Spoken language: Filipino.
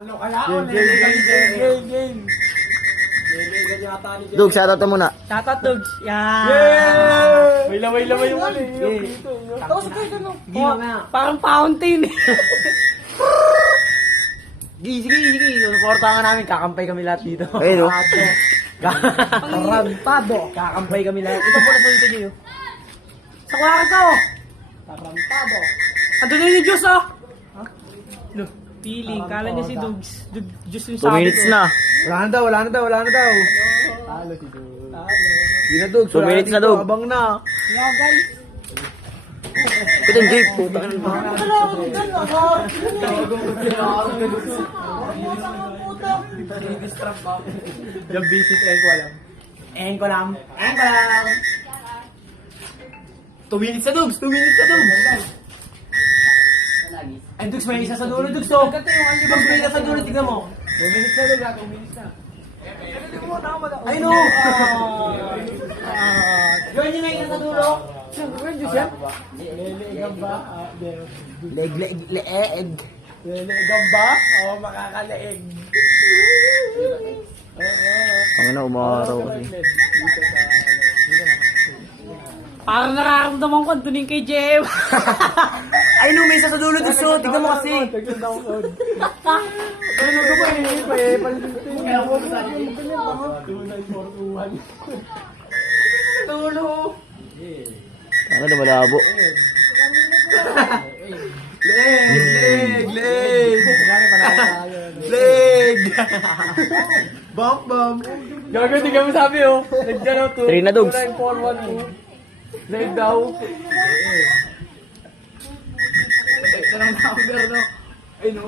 Ano kaya ako? Game. Dug, shoutout muna. Shoutout, Dogs. Yan. Yeah! May lamay yung ano eh. Tapos kayo ano? Parang fountain. Sige. Suportahan namin. Kakampay kami lahat dito. Ayun, no? Tarantado. Kakampay kami lahat. Ito po na sa ito nyo. Sa kwarto. Tarantado. Ando na yung Diyos, oh. No, feeling. Kala niya si Dogs. Diyos yung 2 sabi minutes ko. na. Wala na daw. Talo si Dug. Hindi na Dug. 2 minutes na, Dug. Abang na. Yeah, guys. Ito yung game. Puta ka na. Yung visit, ko lang. 2 minutes na Dugs. Ay, Dugs, may isa sa dulo, Dugs, to. Dugs, may isa sa dulo, tignan mo. 2 minutes na, Dugs, 2 minutes na. Ay, no! Yun yung may isa sa dulo. Siyempre, Dugs, yan? Lelegan ba? Leeg. Lelegan ba? O, makakaleeg. Ang na, umaraw kasi. Parang nararamdaman ko doon kay Jem. Ay, no, may isa sa dulo, Dugs, to. Tignan mo kasi. Ano ka ba eh? Kaya ako sa dulo. Ano na, malabo. Leg! Bump! Gago, di kami sabi, oh. Leg ka na, 3 na, Dugs. 941, Leg daw. Leg na lang powder, no? Ay, no?